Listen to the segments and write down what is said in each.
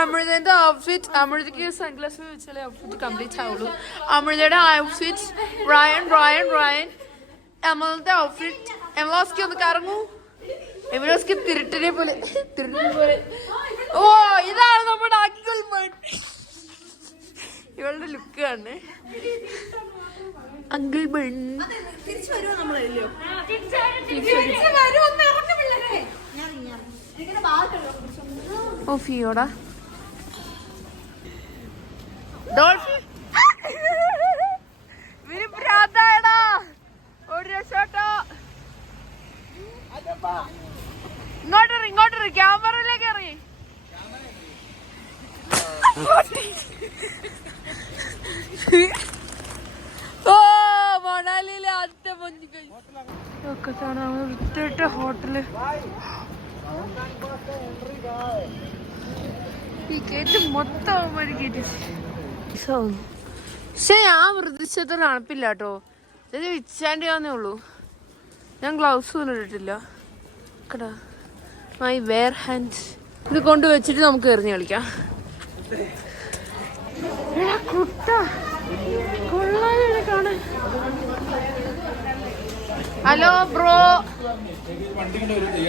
അമൃതന്റെ outfit, അമൃതയ്ക്ക് sunglass വെച്ചാലേ outfit complete ആവുള്ളൂ. അമൃതയുടെ outfit, Rayan അമൃതയുടെ outfit. എമലോസ്കി ഒന്ന് കറങ്ങൂ. എമലോസ്കി തിരുട്ടിനെ പോലെ. ഓ, ഇതാണ് നമ്മുടെ അങ്കിൾമൺ. ഇവളുടെ ലുക്ക് ആണ് അങ്കിൾമൺ. ഓ ഫിയോടാ ഡോൾഫിൻ ഭ്രാന്തായടാ. ഒരു രക്ഷോട്ടോ. ഇങ്ങോട്ട് ക്യാമറയിലേക്ക് എറി. ഓ, മണാലിയിലെ ആദ്യത്തെ മഞ്ഞ് ഒക്കെ കാണാൻ വൃത്തിയിട്ട ഹോട്ടല്. ഈ കേട്ട് മൊത്തം പക്ഷെ ഞാൻ വൃദ്ധിച്ചത് തണുപ്പില്ല കേട്ടോ. ഇത് വിച്ചാണ്ടിയാന്നേ ഉള്ളൂ. ഞാൻ ഗ്ലൗസ് പോലും ഇട്ടിട്ടില്ല. കടാ മൈ വെയർ ഹാൻഡ്. ഇത് കൊണ്ട് വെച്ചിട്ട് നമുക്ക് എറിഞ്ഞ് കളിക്കാം. കാണാൻ. Hello bro.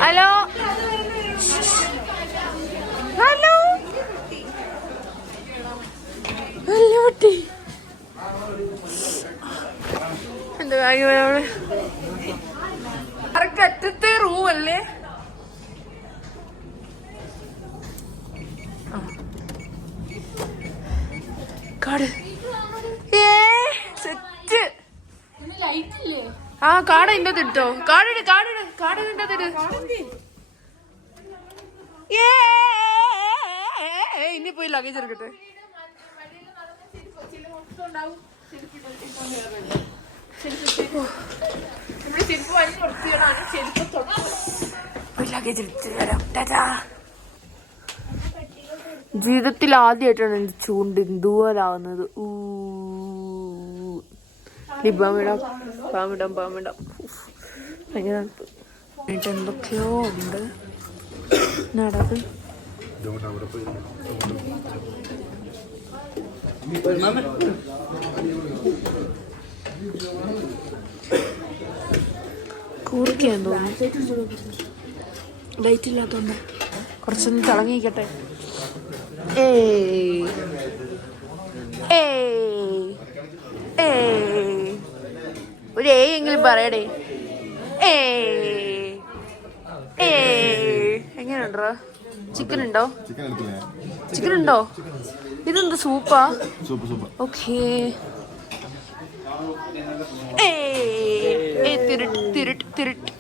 ഹലോ ഹലോ കുട്ടി. എന്താ അറ്റത്തെ റൂം അല്ലേ? കാട്. സെറ്റ്. ആ കാട് ഇതിന്റെ തിട്ടോ. കാടിട് ഇതിന്റെ തിട്. ഇനി പോയി ലഗേജ് എടുക്കട്ടെ. ജീവിതത്തിൽ ആദ്യമായിട്ടാണ് എന്റെ ചൂണ്ട് ഇതുപോലാവുന്നത്. പാമിടാം ഭയങ്കര എന്തൊക്കെയോ ഉണ്ട് നടക്ക്. കൂർക്കയാന്ന് തോന്നുന്നു. ലൈറ്റ് ഇല്ലാത്തോണ്ട് കുറച്ചൊന്ന് തിളങ്ങിക്കട്ടെ. ഒരു എങ്കിലും പറയടേ. എങ്ങനെയുണ്ടോ? ചിക്കൻ ഉണ്ടോ? ഇതെന്താ സൂപ്പാ? ഓക്കേ. തിരുട്ട്.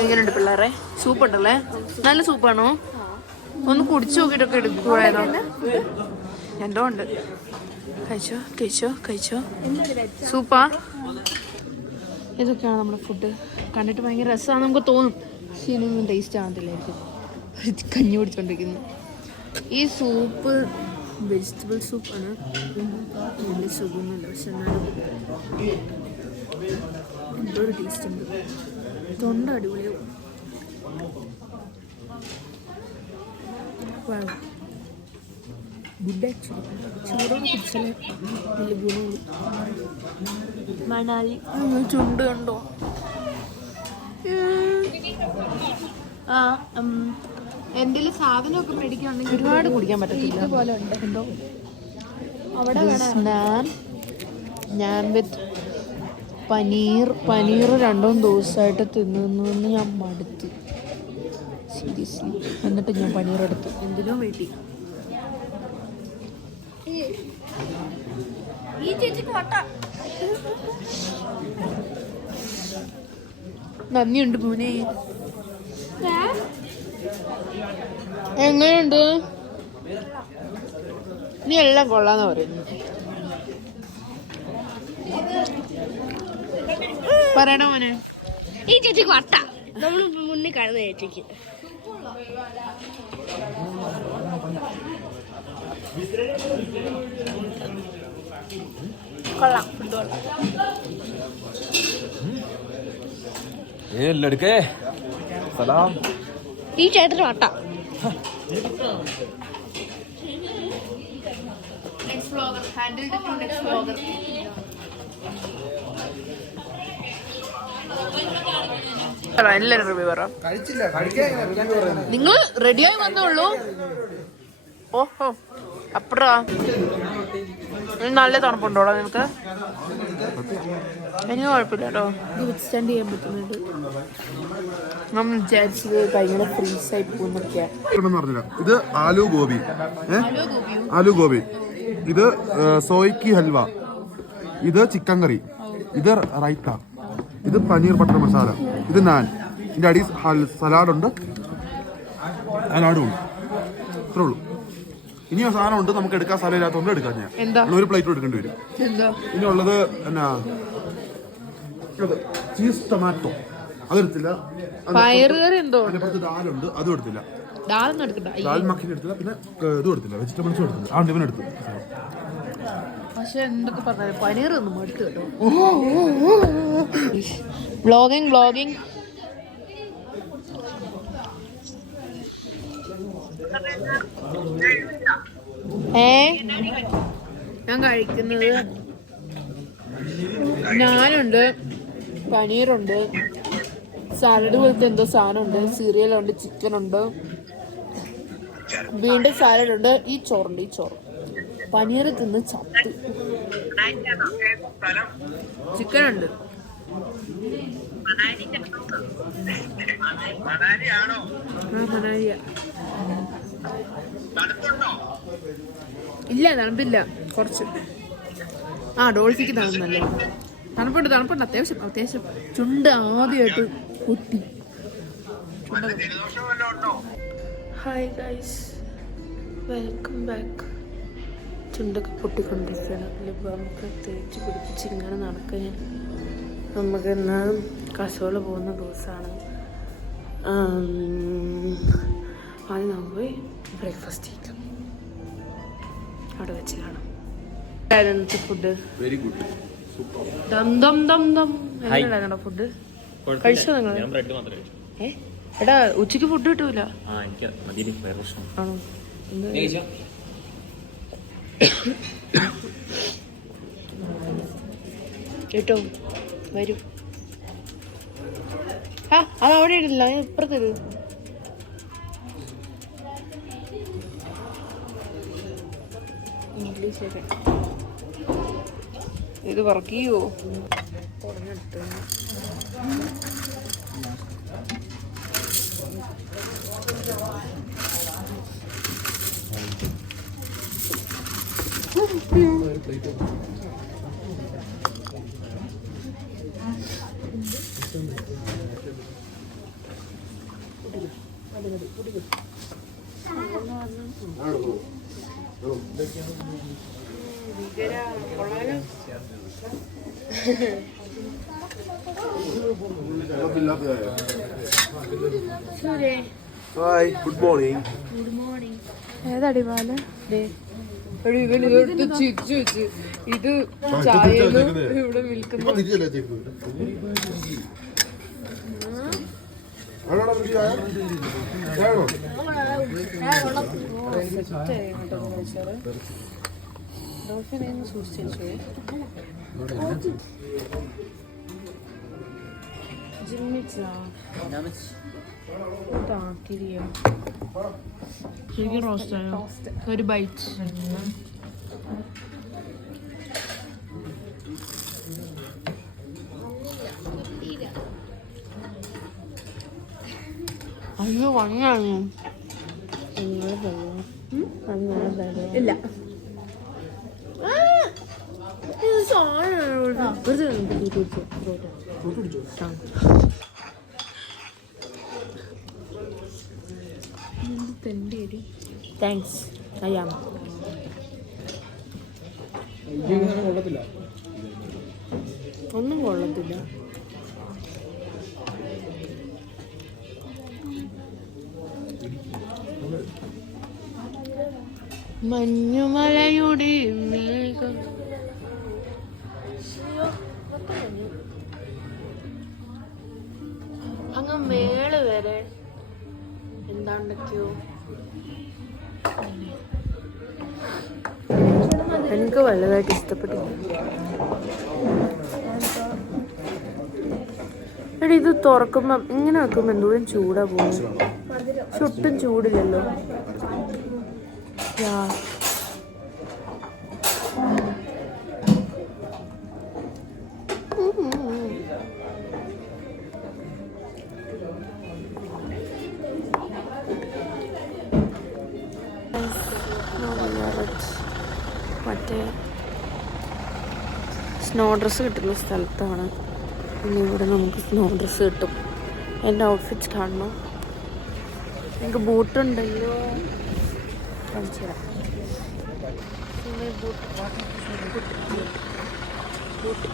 എങ്ങനെയുണ്ട് പിള്ളേരെ? സൂപ്പ് ഉണ്ടല്ലേ? നല്ല സൂപ്പാണോ? ഒന്ന് കുടിച്ചു നോക്കിട്ടൊക്കെ എടുക്കൂടായിരുന്നോ? എന്തോ ഉണ്ട്. കഴിച്ചോ. സൂപ്പാ. ഇതൊക്കെയാണ് നമ്മുടെ ഫുഡ്. കണ്ടിട്ട് ഭയങ്കര രസമാണ് നമുക്ക് തോന്നും. ശരിയൊന്നും ടേസ്റ്റ് ആകത്തില്ലായിരിക്കും. കഞ്ഞി കുടിച്ചോണ്ടിരിക്കുന്നു. ഈ സൂപ്പ് വെജിറ്റബിൾ സൂപ്പാണ്. വലിയ സുഖമൊന്നുമില്ല, പക്ഷെ എന്നാലും എന്തോ ഒരു ടേസ്റ്റ് ഉണ്ട്. തൊണ്ട അടിപൊളിയാവും. Good actually. ചൂടോടെ കുടിച്ചാൽ വലിയ ഗുണമുള്ളൂ. മണാലി ചുണ്ട് കണ്ടോ? എന്തെങ്കിലും സാധനമൊക്കെ മേടിക്കുകയാണെങ്കിൽ ഒരുപാട് കുടിക്കാൻ പറ്റത്തില്ല. ഇതുപോലെ ഉണ്ട് എന്തോ. ഞാൻ വിത്ത് പനീർ 2 ദിവസമായിട്ട് തിന്നുന്നു. ഞാൻ മടുത്തു സീരിയസ്ലി. എന്നിട്ട് ഞാൻ പനീർ എടുത്തു. എന്തിനോ വേണ്ടി. നന്ദിയുണ്ട് പൂനെ. എങ്ങനെയുണ്ട്? നീ എല്ലാം കൊള്ളാന്ന് പറയുന്നു. പറയണ മോനെ. ഈ ചേച്ചിക്ക് വട്ട നമ്മൾ മുന്നിൽ കാണുന്ന ചേച്ചിക്ക് കൊള്ളാം, ഫുഡ് കൊള്ളാം. ലടുക്കേ സലാം. ഈ ചേട്ടന് വട്ട. എല്ലാരും റിവ്യൂ പറ. നിങ്ങൾ റെഡിയായി വന്നോളൂ. ഓഹോ അപ്പഴാ നല്ല തണുപ്പുണ്ടോടാ നിനക്ക്? എനിക്ക് കുഴപ്പമില്ല കേട്ടോ, ഇത് വിത്ത്സ്റ്റാൻഡ് ചെയ്യാൻ പറ്റുന്നുണ്ട്. നമ്മൾ വിചാരിച്ചത് ഭയങ്കര ഫ്രീസായി പോകുന്നൊക്കെയാ. ഇത് ആലു ഗോബി, ആലു ഗോബി. ഇത് സോയ്ക്ക് ഹൽവ. ഇത് ചിക്കൻ കറി. ഇത് റൈത്ത. ഇത് പനീർ ബട്ടർ മസാല. ഇത് നാൻ. ഇതിന്റെ അടി സലാഡുണ്ട്, സലാഡും ഉണ്ട്. ഇത്രേ ഉള്ളൂ. ഇനി സാധനം ഉണ്ട്, നമുക്ക് എടുക്കാൻ സ്ഥലം ഇല്ലാത്തതുകൊണ്ട് എടുക്കാൻ ഞാൻ ഒരു പ്ലേറ്റ് എടുക്കേണ്ടി വരും. ഇനി ഉള്ളത് എന്നാ ചീസ് ടൊമാറ്റോ, അതെടുത്തില്ല. അതിനപ്പുറത്ത് ദാലുണ്ട്, അതും എടുത്തില്ല. ദാൽ മഖിനി എടുത്തില്ല. പിന്നെ ഇതും എടുത്തില്ല, വെജിറ്റബിൾസും എടുത്തില്ല. ആ ഇവൻ എടുത്തു. പക്ഷെ എന്തൊക്കെ പറഞ്ഞാലും പനീർ ഒന്നും മടുത്തു കേട്ടോ. വ്ളോഗിങ് ഞാൻ കഴിക്കുന്നത് നാനുണ്ട്, പനീറുണ്ട്, സാലഡ് പോലത്തെ എന്തോ സാധനമുണ്ട്, സീരിയലുണ്ട്, ചിക്കനുണ്ട്, വീണ്ടും സാലഡുണ്ട്, ഈ ചോറുണ്ട്. ഈ ചോറ് പനീർ തിന്ന് ചത്ത്. ചിക്കനുണ്ട്. മനാലിയ ഇല്ല, തണുപ്പില്ല കുറച്ച്. ഡോൾഫിക്ക് തണുപ്പല്ലേ? തണുപ്പുണ്ട് അത്യാവശ്യം. ചുണ്ട് ആദ്യമായിട്ട് കുത്തി. Hi guys, welcome back. ചുണ്ടൊക്കെ പൊട്ടിക്കൊണ്ടിരിക്കുകയാണ്. ലിബാമൊക്കെ തേച്ച് പിടിപ്പിച്ച് ഇങ്ങനെ നടക്കുക. നമുക്ക് എന്നാലും കസോള പോകുന്ന ദിവസമാണ്. ആദ്യം നമുക്ക് പോയി ബ്രേക്ക്ഫാസ്റ്റ് കഴിക്കാം. അവിടെ വെച്ച് കാണാം. ഇന്നത്തെ ഫുഡ് വെരി ഗുഡ്. എങ്ങനെയുണ്ടായിരുന്നോ ഫുഡ്? കഴിച്ചോ നിങ്ങൾ? എടാ ഉച്ചക്ക് ഫുഡ് കിട്ടൂല ആണോ? കേട്ടോ വരും. അത് അവിടെ ഇടില്ല, ഇപ്പുറത്തത്. ഇംഗ്ലീഷൊക്കെ ഇത് വർക്ക് ചെയ്യോ? കുറഞ്ഞെടുത്തു. Hi, good morning. ഏതാടി പാല? ഇവനെടുത്ത് ചിരിച്ചു വെച്ച് ഇത് ചായയിലും ഇവിടെ വിൽക്കുന്നു. സൂക്ഷിച്ചു ശരിക്കും റോസ്റ്റായോ? ഒരു ബൈറ്റ്. അയ്യോ വണ്ണാണ്. ഇല്ല താങ്ക്സ്. അയ്യാ ഒന്നും കൊള്ളത്തില്ല. മഞ്ഞുമലയുടെ മേഘം. അങ്ങ് മേള് വരെ എന്താണ്ടൊക്കെയോ. എനിക്ക് വലുതായിട്ട് ഇഷ്ടപ്പെട്ടില്ല. എടി ഇത് തുറക്കുമ്പോ ഇങ്ങനെ വെക്കുമ്പോ എന്തോരം ചൂടാ പോകും. പക്ഷെ ഒട്ടും ചൂടില്ലല്ലോ. മറ്റേ സ്നോ ഡ്രസ്സ് കിട്ടുന്ന സ്ഥലത്താണ്. പിന്നെ ഇവിടെ നമുക്ക് സ്നോ ഡ്രസ്സ് കിട്ടും. എൻ്റെ ഔട്ട്ഫിറ്റ് കാണണം. എനിക്ക് ബൂട്ടുണ്ടല്ലോ, കാണിച്ചു തരാം. ബൂട്ട്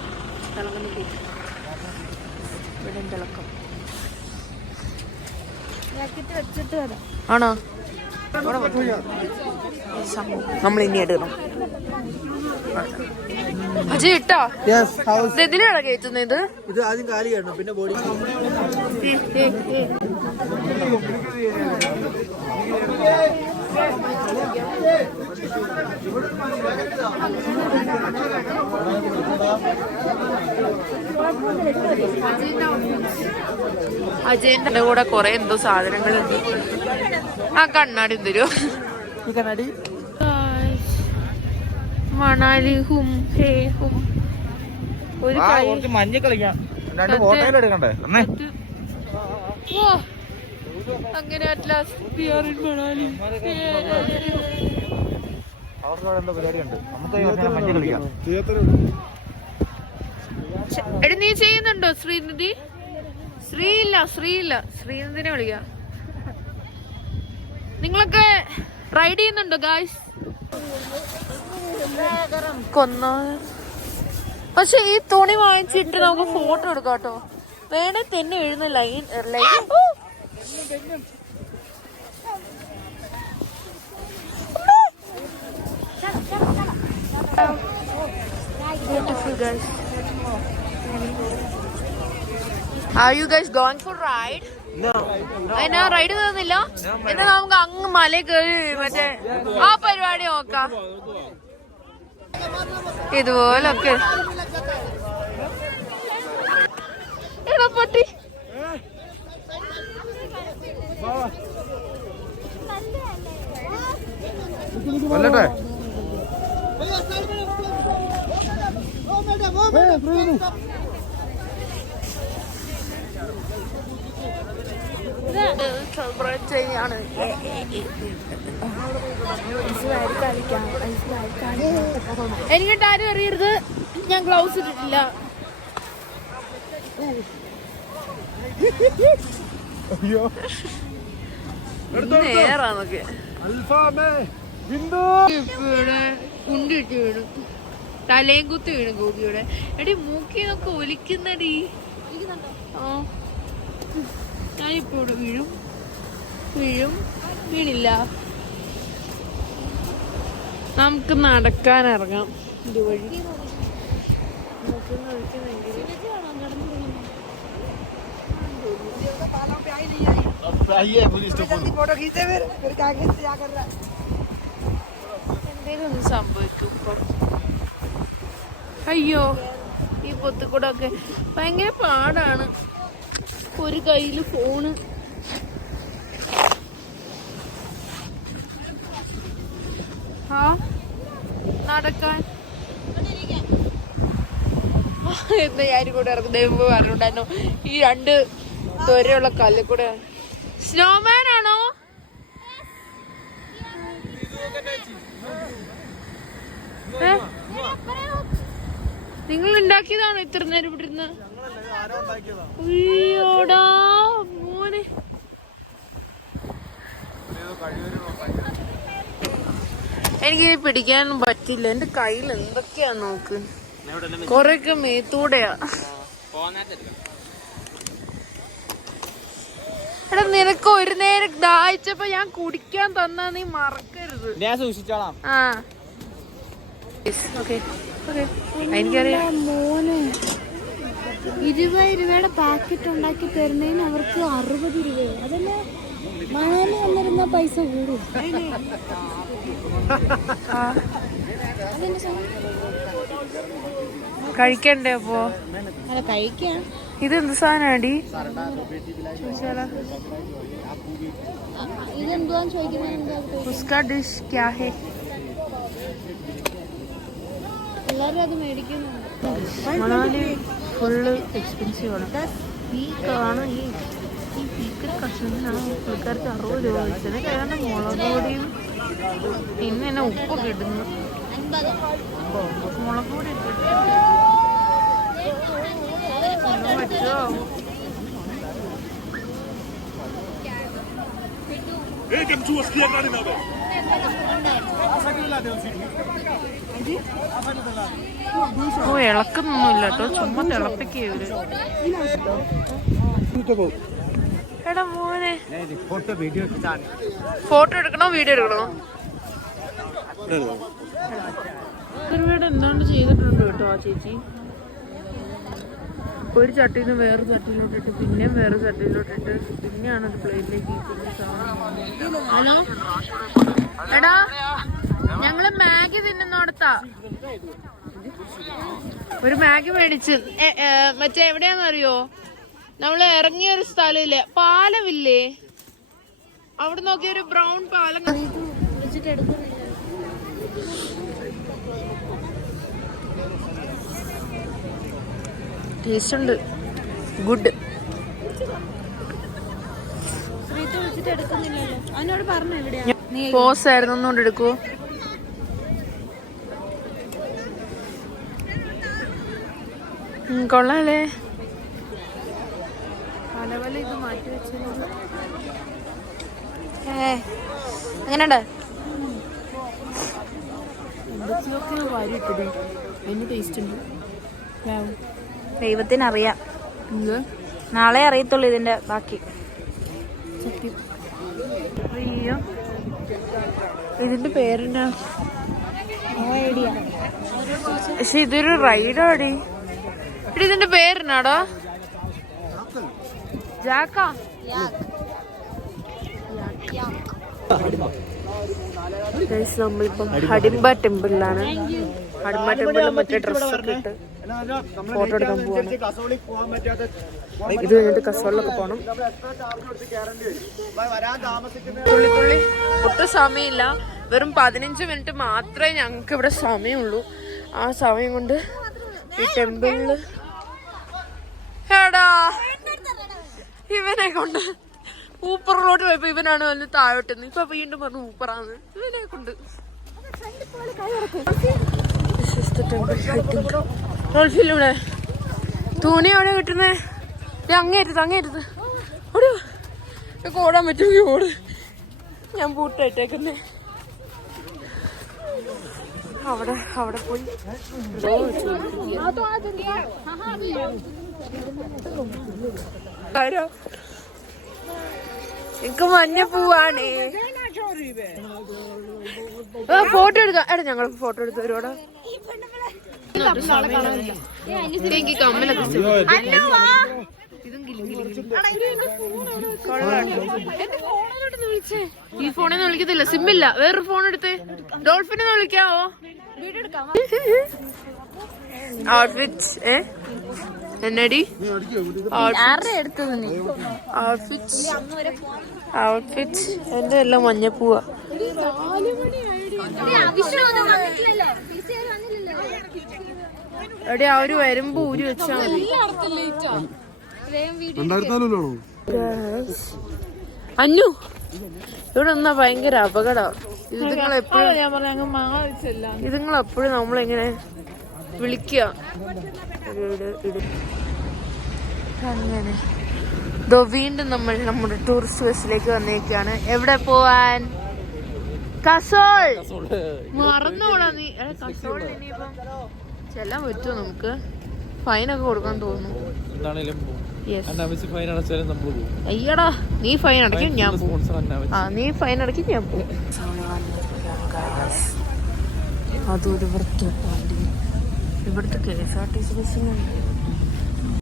തിളങ്ങുന്ന ബൂട്ട്. ഇവിടെ തിളക്കം വെച്ചിട്ട് വരാം. ആണോ? നമ്മൾ ഇനി എടുക്കണം. അജയ് ഇട്ടോ? ഇതിലാണ് കയറ്റുന്നത്. ഇത് ആദ്യം കാലി കാണണം, പിന്നെ ബോഡി. അജയന്റെ കൂടെ കൊറേ എന്തോ സാധനങ്ങളുണ്ട്. ആ കണ്ണാടി തരുമോ? കണ്ണാടി മണാലി ഹും ഹേ ഹും. ഒരു മഞ്ഞ കളിക്കാം. അങ്ങനെ മണാലി. എടി നീ ചെയ്യുന്നുണ്ടോ ശ്രീനിധി? ശ്രീയില്ല ശ്രീനിധിനെ വിളിക്കാം. നിങ്ങളൊക്കെ റൈഡ് ചെയ്യുന്നുണ്ടോ ഗായ്സ്? പക്ഷെ ഈ തുണി വാങ്ങിച്ചിട്ട് നമുക്ക് ഫോട്ടോ എടുക്കാം കേട്ടോ. വേണേ തന്നെ എഴുന്ന line beautiful guys. Are you guys going for ride? No. എന്നാ റൈഡ് തന്നില്ല? എന്നാ നമുക്ക് അങ്ങ് മല കയറി മറ്റേ ആ പരിപാടി നോക്കാം. ഇതുപോലൊക്കെ ഏതാ പട്ടി? എനിക്കിട്ട് ആരും അറിയരുത്, ഞാൻ ഗ്ലൗസ് ഇട്ടിട്ടില്ല. നേരാന്നൊക്കെ കുണ്ടിട്ട് വീണു, തലയും കുത്തി വീണു ഗോപിയുടെ. എടി മൂക്കിന്നൊക്കെ ഒലിക്കുന്നടി. ഞാനിപ്പോ ഇവിടെ വീണില്ല. നമുക്ക് നടക്കാനിറങ്ങാം ഇതുവഴി. എന്തേലും സംഭവിക്കും. അയ്യോ, ഈ പൊത്തിക്കൂടെ ഒക്കെ ഭയങ്കര പാടാണ്. ഒരു കയ്യില് ഫോണ്. നടക്കാൻ എന്താ ഞാനും കൂടെ ഇറങ്ങുന്ന പറഞ്ഞിട്ടുണ്ടായിരുന്നു. ഈ രണ്ട് ത്വരയുള്ള കല്ലിൽ കൂടെ. സ്നോമാൻ ആണോ? നിങ്ങൾ ഉണ്ടാക്കിയതാണോ ഇത്ര നേരം ഇവിടെ ഇരുന്ന്? അയ്യോടാ മോനെ, എനിക്ക് പിടിക്കാനൊന്നും പറ്റില്ല. എന്റെ കയ്യിൽ എന്തൊക്കെയാ നോക്ക്. കൊറേയൊക്കെ മേത്തൂടെയാ. എടാ നിനക്ക് ഒരു നേരം ദാഹിച്ചപ്പോ ഞാൻ കുടിക്കാൻ തന്നാ നീ മറക്കരുത്. ഞാൻ സൂക്ഷിച്ചോളാം. ആ എനിക്കറിയാം. മോനെ 20 രൂപയുടെ പാക്കറ്റ് ഉണ്ടാക്കി തരുന്നതിന് അവർക്ക് 60 രൂപയോ? അതല്ലേ മണാലി വന്നിരുന്ന പൈസ കൂടും. കഴിക്കണ്ടേ അപ്പോ? അല്ല കഴിക്കാം. ഇതെന്ത് സാധനാടി? ഇതെന്തുവാന്ന് ചോദിക്കുന്നത്. ഉസ്കാ ഡിഷ് ക്യാ ഹേ? എല്ലാരും അത് മേടിക്കുന്നുണ്ട്. മണാലി ഫുള്ള് എക്സ്പെൻസീവ് ആണ്. ഈ പീക്കറ്റ് കഷ്ണത്തിനാണ് പുള്ളിക്കാർക്ക് 60 രൂപ വെച്ചത്. ഏതാണ്ട് മുളക് പൊടിയും പിന്നെ എന്നെ ഉപ്പൊക്കെ ഇടുന്നു. മുളക് പൊടി പറ്റുമോ? ഓ ഇളക്കുന്നൊന്നുമില്ല കേട്ടോ, ചുമ്മാ തിളപ്പിക്കുക ഇവര്. എടാ മോനെ ഫോട്ടോ എടുക്കണോ വീഡിയോ എടുക്കണോ? ഒരുപാട് എന്താണ്ട് ചെയ്തിട്ടുണ്ട് കേട്ടോ ആ ചേച്ചി. ഒരു ചട്ടിയിൽ നിന്ന് വേറെ ചട്ടിയിലോട്ടിട്ട് പിന്നെയും വേറെ ചട്ടിയിലോട്ടിട്ട് പിന്നെയാണ് ഒരു പ്ലേറ്റിലേക്ക് ഹലോ എടാ ഞങ്ങള് മാഗി തിന്നുന്നോടത്താ ഒരു മാഗി മേടിച്ച് മറ്റേ എവിടെയാന്നറിയോ? നമ്മള് ഇറങ്ങിയ ഒരു സ്ഥലമില്ലേ, പാലമില്ലേ, അവിടെ നോക്കിയ ഒരു ബ്രൗൺ പാലം. ടേസ്റ്റ് ഉണ്ട്, ഗുഡ്. പോസ് ആയിരുന്നു, ഒന്നുകൊണ്ട് എടുക്കൂ. കൊള്ളാല്ലേ? പല ഇത് മാറ്റി വെച്ചത് എങ്ങനെയുണ്ട്? എന്തൊക്കെയൊക്കെ വാരി ഇട്ടത്. അതിന് ടേസ്റ്റ് ഉണ്ട്. ദൈവത്തിനറിയാം, നാളെ അറിയത്തുള്ളൂ ഇതിന്റെ ബാക്കി. അയ്യോ ഇതിന്റെ പേരെന്നാ? പക്ഷെ ഇതൊരു റൈഡാടി. ഇതിന്റെ പേരെന്നാടാ? ജാക്കാ? നമ്മളിപ്പം ഹഡിംബ ടെമ്പിളിലാണ്. ഹഡിംബ ടെമ്പിളിൽ മറ്റേ ഡ്രസ്സൊക്കെ ഇട്ട് ഫോട്ടോ എടുക്കാൻ പോവാണ്. ഇത് കഴിഞ്ഞിട്ട് കസോളിലൊക്കെ പോകണം. തുള്ളി ഒട്ടും സമയമില്ല, വെറും 15 മിനിറ്റ് മാത്രമേ ഞങ്ങൾക്ക് ഇവിടെ സമയമുള്ളൂ. ആ സമയം കൊണ്ട് ഈ ടെമ്പിളില് എടാ ഇവനെ കൊണ്ട് ഊപ്പറിലോട്ട് പോയപ്പോ ഇവനാണ് വന്ന് താഴോട്ടെന്ന്. ഇപ്പൊ വീണ്ടും പറഞ്ഞു ഊപ്പറാന്ന്. ഇവനെ കൊണ്ട് ഡോൾഫിനിലൂടെ തുണി എവിടെ കിട്ടുന്നേ? അങ്ങേറ്റത് ഓടി ഓടാൻ പറ്റുമെങ്കിൽ ഓട്. ഞാൻ ബൂട്ടായിട്ടേക്കുന്നേ. അവിടെ പോയി എനിക്ക് മഞ്ഞ പൂവാണേ. ഫോട്ടോ എടുക്കാം. എടാ ഞങ്ങൾ ഫോട്ടോ എടുത്ത് തരുവാടാ. എനിക്ക് കമ്മലൊക്കെ ഈ ഫോണിൽ നിന്ന് വിളിക്കത്തില്ല, സിമ്മില്ല. വേറൊരു ഫോൺ എടുത്തേ. ഡോൾഫിനെ വിളിക്കാവോ? ഔട്ട്ഫിറ്റ് എന്നടി ഔട്ട്ഫിറ്റ് എന്റെ എല്ലാം മഞ്ഞപ്പൂവാ. എടി അവര് വരുമ്പോ ഊരി വെച്ചാ മതി. അന്നു ഇവിടെ ഒന്നാ ഭയങ്കര അപകടം. ഇതുങ്ങളെപ്പോഴും നമ്മളെങ്ങനെ വിളിക്കുക. അങ്ങനെ വീണ്ടും നമ്മൾ നമ്മുടെ ടൂറിസ്റ്റ് ബസ്സിലേക്ക് വന്നേക്കാണ്. എവിടെ പോവാൻ? കസോൾ. മറന്നോളാ നീ. കസോൾ ഇനിയിപ്പം ചെല്ലാൻ പറ്റുമോ? നമുക്ക് ഫൈനൊക്കെ കൊടുക്കാൻ തോന്നുന്നു. യെസ്. അന്നാമച്ച് ഫൈൻ അടച്ചാലും നമ്മൾ പോകും. അയ്യടാ, നീ ഫൈൻ അടയ്ക്കും, ഞാൻ പോകും. സ്പോൺസർ അന്നാമച്ച്. ആ, നീ ഫൈൻ അടയ്ക്കും, ഞാൻ പോകും. അതൊരു വൃത്തിയോട്ടാണ്ടി. ഇവിടുത്തെ KSRTC ബസ്സിന്